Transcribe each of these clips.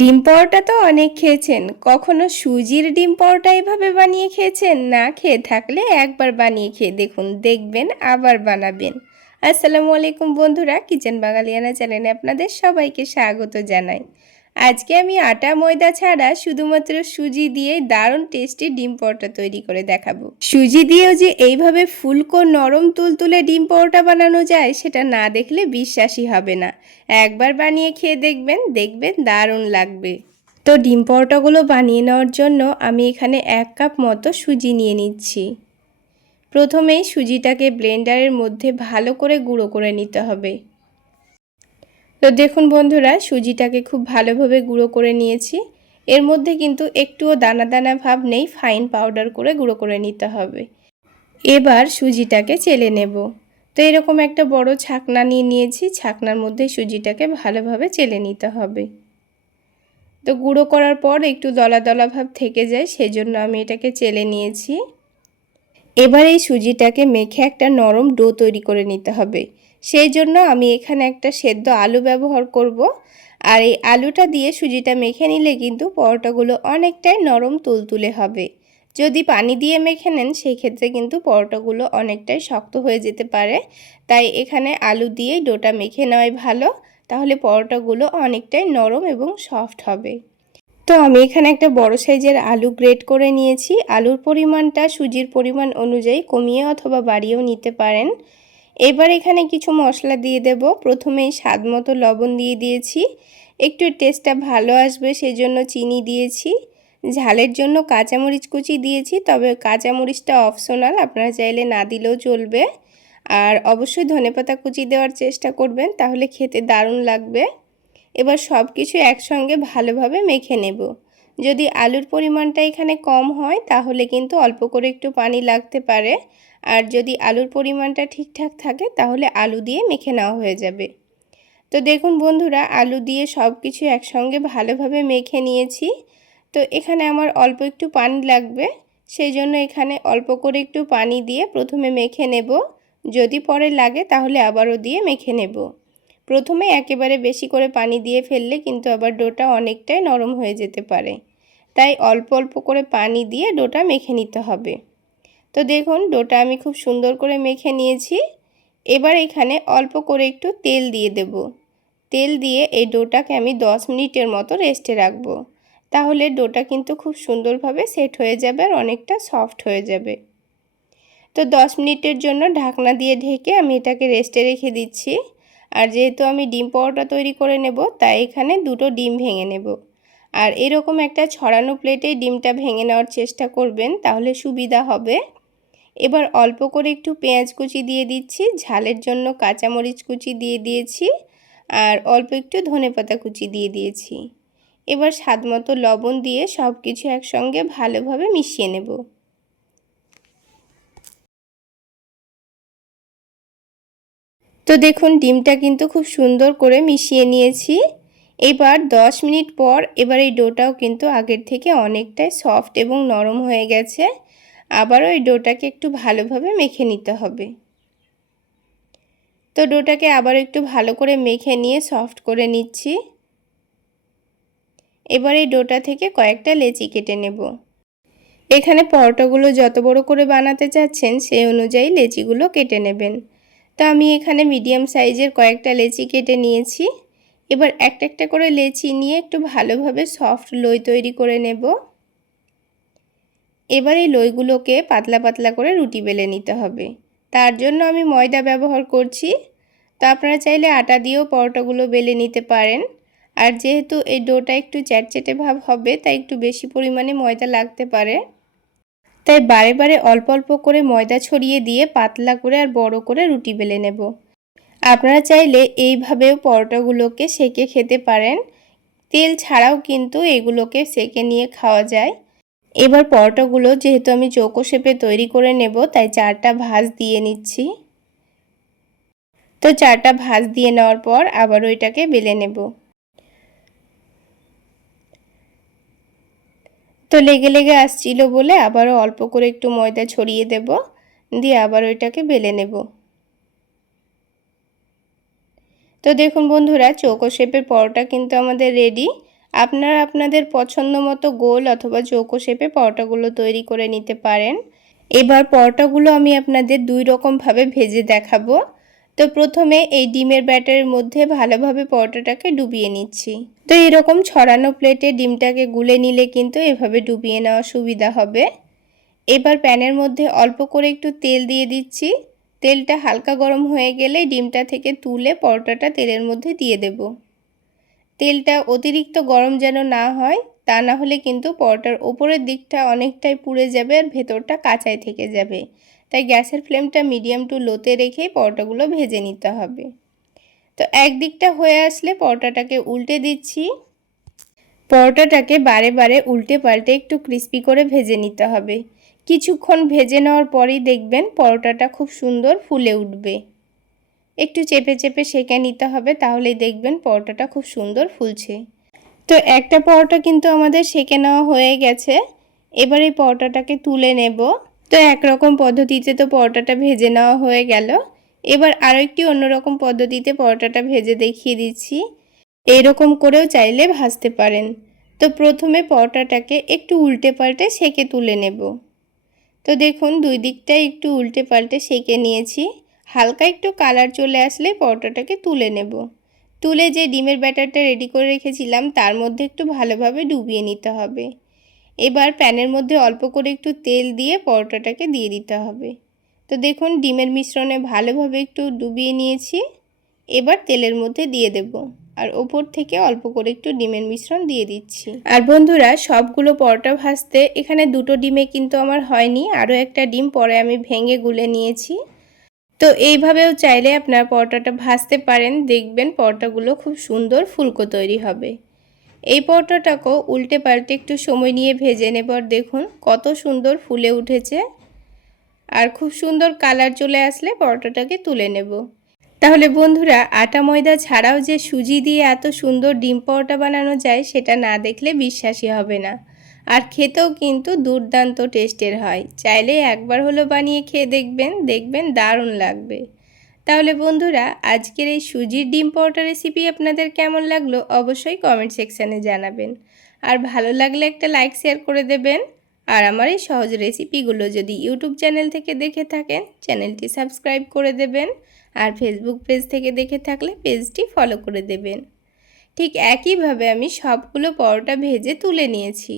ডিম পরোটা তো অনেক খেয়েছেন। কখনো সুজির ডিম পরোটা এভাবে বানিয়ে খেয়েছেন? না খেয়ে থাকলে একবার বানিয়ে খেয়ে দেখুন, দেখবেন, আবার বানাবেন। আসসালামু আলাইকুম বন্ধুরা, কিচেন বাঙালিয়ানা চ্যানেলে আপনাদের সবাইকে স্বাগত জানাই। আজকে আমি আটা, ময়দা ছাড়া শুধুমাত্র সুজি দিয়েই দারুণ টেস্টি ডিম পরোটা তৈরি করে দেখাবো। সুজি দিয়েও যে এইভাবে ফুলকো নরম তুলতুলে ডিম পরোটা বানানো যায়, সেটা না দেখলে বিশ্বাসই হবে না। একবার বানিয়ে খেয়ে দেখবেন দেখবেন দারুণ লাগবে। তো ডিম পরোটাগুলো বানিয়ে নেওয়ার জন্য আমি এখানে এক কাপ মতো সুজি নিয়ে নিচ্ছি। প্রথমেই সুজিটাকে ব্লেন্ডারের মধ্যে ভালো করে গুঁড়ো করে নিতে হবে। তো দেখুন বন্ধুরা, সুজিটাকে খুব ভালোভাবে গুঁড়ো করে নিয়েছি। এর মধ্যে কিন্তু একটুও দানা দানা ভাব নেই ফাইন পাউডার করে গুঁড়ো করে নিতে হবে। এবার সুজিটাকে চেলে নেব। তো এরকম একটা বড় ছাকনা নিয়ে নিয়েছি, ছাকনার মধ্যে সুজিটাকে ভালোভাবে চেলে নিতে হবে। তো গুঁড়ো করার পর একটু দলা দলা ভাব থেকে যায়, সেজন্য আমি এটাকে চেলে নিয়েছি। এবার এই সুজিটাকে মেখে একটা নরম ডো তৈরি করে নিতে হবে। সেই জন্য আমি এখানে একটা সেদ্ধ আলু ব্যবহার করব। আর এই আলুটা দিয়ে সুজিটা মেখে নিলে কিন্তু পরোটাগুলো অনেকটাই নরম তুলতুলে হবে। যদি পানি দিয়ে মেখে নেন সেই ক্ষেত্রে কিন্তু পরোটাগুলো অনেকটাই শক্ত হয়ে যেতে পারে। তাই এখানে আলু দিয়েই ডোটা মেখে নেওয়াই ভালো। তাহলে পরোটাগুলো অনেকটাই নরম এবং সফট হবে। তো আমি এখানে একটা বড় সাইজের আলু গ্রেট করে নিয়েছি। আলুর পরিমাণটা সুজির পরিমাণ অনুযায়ী কমিয়ে অথবা বাড়িয়েও নিতে পারেন। এবার এখানে কিছু মশলা দিয়ে দেব। প্রথমেই স্বাদ মতো লবণ দিয়ে দিয়েছি। একটু টেস্টটা ভালো আসবে সেজন্য চিনি দিয়েছি। ঝালের জন্য কাঁচামরিচ কুচি দিয়েছি, তবে কাঁচামরিচটা অপশনাল আপনারা চাইলে না দিলেও চলবে। আর অবশ্যই ধনেপাতা কুচি দেওয়ার চেষ্টা করবেন, তাহলে খেতে দারুণ লাগবে। এবার সব কিছু একসঙ্গে ভালোভাবে মেখে নেব। যদি আলুর পরিমাণটা এখানে কম হয়, তাহলে কিন্তু অল্প করে একটু পানি লাগতে পারে। আর যদি আলুর পরিমাণটা ঠিকঠাক থাকে, তাহলে আলু দিয়ে মেখে নেওয়া হয়ে যাবে। তো দেখুন বন্ধুরা, আলু দিয়ে সব কিছু একসঙ্গে ভালোভাবে মেখে নিয়েছি। তো এখানে আমার অল্প একটু পানি লাগবে সেই জন্য এখানে অল্প করে একটু পানি দিয়ে প্রথমে মেখে নেব। যদি পরে লাগে, তাহলে আবারও দিয়ে মেখে নেব। প্রথমে একেবারে বেশি করে পানি দিয়ে ফেললে কিন্তু আবার ডোটা অনেকটাই নরম হয়ে যেতে পারে। তাই অল্প অল্প করে পানি দিয়ে ডোটা মেখে নিতে হবে। তো দেখুন, ডোটা আমি খুব সুন্দর করে মেখে নিয়েছি। এবার এখানে অল্প করে একটু তেল দিয়ে দেব। তেল দিয়ে এই ডোটাকে আমি 10 মিনিটের মতো রেস্টে রাখব। তাহলে ডোটা কিন্তু খুব সুন্দরভাবে সেট হয়ে যাবে আর অনেকটা সফট হয়ে যাবে। তো 10 মিনিটের জন্য ঢাকনা দিয়ে ঢেকে আমি এটাকে রেস্টে রেখে দিচ্ছি। আর যেহেতু আমি ডিম পরোটা তৈরি করে নেব, তাই এখানে দুটো ডিম ভেঙে নেব। আর এরকম একটা ছড়ানো প্লেটে ডিমটা ভেঙে নেওয়ার চেষ্টা করবেন, তাহলে সুবিধা হবে। এবার অল্প করে একটু পেঁয়াজ কুচি দিয়ে দিচ্ছি, ঝালের জন্য কাঁচামরিচ কুচি দিয়ে দিয়েছি, আর অল্প একটু ধনেপাতা কুচি দিয়ে দিয়েছি। এবার স্বাদ মতো লবণ দিয়ে সব কিছু একসঙ্গে ভালোভাবে মিশিয়ে নেব। তো দেখুন, ডিমটা কিন্তু খুব সুন্দর করে মিশিয়ে নিয়েছি। এবার 10 মিনিট পর এবার এই ডোটাও কিন্তু আগের থেকে অনেকটাই সফট এবং নরম হয়ে গেছে। আবারও এই ডোটাকে একটু ভালোভাবে মেখে নিতে হবে। তো ডোটাকে আবার একটু ভালো করে মেখে নিয়ে সফট করে নিচ্ছি। এবার এই ডোটা থেকে কয়েকটা লেচি কেটে নেব। এখানে পরোটাগুলো যত বড় করে বানাতে চাচ্ছেন, সেই অনুযায়ী লেচিগুলো কেটে নেবেন। তো আমি এখানে মিডিয়াম সাইজের কয়েকটা লেচি কেটে নিয়েছি। এবার একটা একটা করে লেচি নিয়ে একটু ভালোভাবে সফট লই তৈরি করে নেব। এবার এই লইগুলোকে পাতলা পাতলা করে রুটি বেলে নিতে হবে। তার জন্য আমি ময়দা ব্যবহার করছি। তো আপনারা চাইলে আটা দিয়েও পরোটাগুলো বেলে নিতে পারেন। আর যেহেতু এই ডোটা একটু চ্যাটচেটে ভাব হবে, তাই একটু বেশি পরিমাণে ময়দা লাগতে পারে। তাই বারে বারে অল্প অল্প করে ময়দা ছড়িয়ে দিয়ে পাতলা করে আর বড় করে রুটি বেলে নেব। আপনারা চাইলে এইভাবেও পরোটাগুলোকে সেকে খেতে পারেন। তেল ছাড়াও কিন্তু এগুলোকে সেকে নিয়ে খাওয়া যায়। এবার পরোটাগুলো যেহেতু আমি চৌকো শেপে তৈরি করে নেব, তাই চারটা ভাজ দিয়ে নিচ্ছি। তো চারটা ভাজ দিয়ে নেওয়ার পর আবার ওইটাকে বেলে নেব। তো লেগে লেগে আসছিল বলে আবারও অল্প করে একটু ময়দা ছড়িয়ে দেব, দিয়ে আবার ওইটাকে বেলে নেব। তো দেখুন বন্ধুরা, চৌকো শেপের পরোটা কিন্তু আমাদের রেডি আপনারা আপনাদের পছন্দ মতো গোল অথবা চৌকো শেপে পরোটাগুলো তৈরি করে নিতে পারেন। এবার পরোটাগুলো আমি আপনাদের দুই রকমভাবে ভেজে দেখাবো। তো প্রথমে এই ডিমের ব্যাটারের মধ্যে ভালোভাবে পরোটাটাকে ডুবিয়ে নিচ্ছি। তো এরকম ছড়ানো প্লেটে ডিমটাকে গুলে নিলে কিন্তু এভাবে ডুবিয়ে নেওয়া সুবিধা হবে। এবার প্যানের মধ্যে অল্প করে একটু তেল দিয়ে দিচ্ছি। তেলটা হালকা গরম হয়ে গেলে ডিমটা থেকে তুলে পরোটাটা তেলের মধ্যে দিয়ে দেব। তেলটা অতিরিক্ত গরম যেন না হয়, তা না হলে কিন্তু পরোটার ওপরের দিকটা অনেকটাই পুড়ে যাবে আর ভেতরটা কাঁচাই থেকে যাবে। তাই গ্যাসের ফ্লেমটা মিডিয়াম টু লোতে রেখেই পরোটাগুলো ভেজে নিতে হবে। তো একদিকটা হয়ে আসলে পরোটাটাকে উল্টে দিচ্ছি। পরোটাটাকে বারে বারে উল্টে পাল্টে একটু ক্রিস্পি করে ভেজে নিতে হবে। কিছুক্ষণ ভেজে নেওয়ার পরেই দেখবেন পরোটাটা খুব সুন্দর ফুলে উঠবে। একটু চেপে চেপে সেঁকে নিতে হবে, তাহলেই দেখবেন পরোটাটা খুব সুন্দর ফুলছে। তো একটা পরোটা কিন্তু আমাদের সেঁকে নেওয়া হয়ে গেছে। এবার এই পরোটাটাকে তুলে নেব। তো একরকম পদ্ধতিতে তো পরোটাটা ভেজে নেওয়া হয়ে গেল। এবার আরও একটি অন্যরকম পদ্ধতিতে পরোটাটা ভেজে দেখিয়ে দিচ্ছি। এরকম করেও চাইলে ভাজতে পারেন। তো প্রথমে পরোটাটাকে একটু উল্টে পাল্টে সেকে তুলে নেব। তো দেখুন, দুই দিকটাই একটু উল্টে পাল্টে সেকে নিয়েছি। হালকা একটু কালার চলে আসলে পরোটাটাকে তুলে নেব। তুলে যে ডিমের ব্যাটারটা রেডি করে রেখেছিলাম, তার মধ্যে একটু ভালোভাবে ডুবিয়ে নিতে হবে। এবার প্যানের মধ্যে অল্প করে একটু তেল দিয়ে পরোটাটাকে দিয়ে দিতে হবে। তো দেখুন, ডিমের মিশ্রণে ভালোভাবে একটু ডুবিয়ে নিয়েছি। এবার তেলের মধ্যে দিয়ে দেব আর ওপর থেকে অল্প করে একটু ডিমের মিশ্রণ দিয়ে দিচ্ছি। আর বন্ধুরা, সবগুলো পরোটা ভাজতে এখানে দুটো ডিমে কিন্তু আমার হয়নি, আরও একটা ডিম পরে আমি ভেঙে গুলে নিয়েছি। তো এইভাবেও চাইলে আপনার পরোটাটা ভাজতে পারেন, দেখবেন পরোটাগুলো খুব সুন্দর ফুলকো তৈরি হবে। এই পরোটাটাকেও উল্টে পাল্টে একটু সময় নিয়ে ভেজে নেবার দেখুন কত সুন্দর ফুলে উঠেছে। আর খুব সুন্দর কালার চলে আসলে পরোটাটাকে তুলে নেব। তাহলে বন্ধুরা, আটা ময়দা ছাড়াও যে সুজি দিয়ে এত সুন্দর ডিম পরোটা বানানো যায়, সেটা না দেখলে বিশ্বাসই হবে না। আর খেতেও কিন্তু দুর্দান্ত টেস্টের হয়। চাইলে একবার হলো বানিয়ে খেয়ে দেখবেন দেখবেন দারুণ লাগবে। তাহলে বন্ধুরা, আজকের এই সুজির ডিম পরোটা রেসিপি আপনাদের কেমন লাগল অবশ্যই কমেন্ট সেকশানে জানাবেন। আর ভালো লাগলে একটা লাইক শেয়ার করে দেবেন। আর আমার এই সহজ রেসিপিগুলো যদি ইউটিউব চ্যানেল থেকে দেখে থাকেন চ্যানেলটি সাবস্ক্রাইব করে দেবেন। আর ফেসবুক পেজ থেকে দেখে থাকলে পেজটি ফলো করে দেবেন। ঠিক একইভাবে আমি সবগুলো পরোটা ভেজে তুলে নিয়েছি।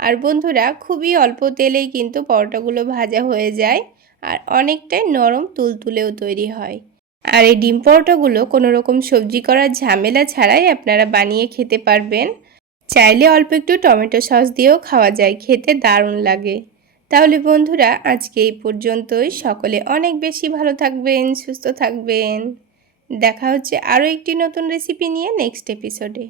আর বন্ধুরা, খুবই অল্প তেলেই কিন্তু পরোটাগুলো ভাজা হয়ে যায়। আর অনেকটাই নরম তুলতুলেও তৈরি হয়। আর এই ডিম পরোটাগুলো কোনো রকম সবজি করার ঝামেলা ছাড়াই আপনারা বানিয়ে খেতে পারবেন। চাইলে অল্প একটু টমেটো সস দিয়েও খাওয়া যায়, খেতে দারুণ লাগে। তাহলে বন্ধুরা, আজকে এই পর্যন্তই। সকলে অনেক বেশি ভালো থাকবেন, সুস্থ থাকবেন। দেখা হচ্ছে আরও একটি নতুন রেসিপি নিয়ে নেক্সট এপিসোডে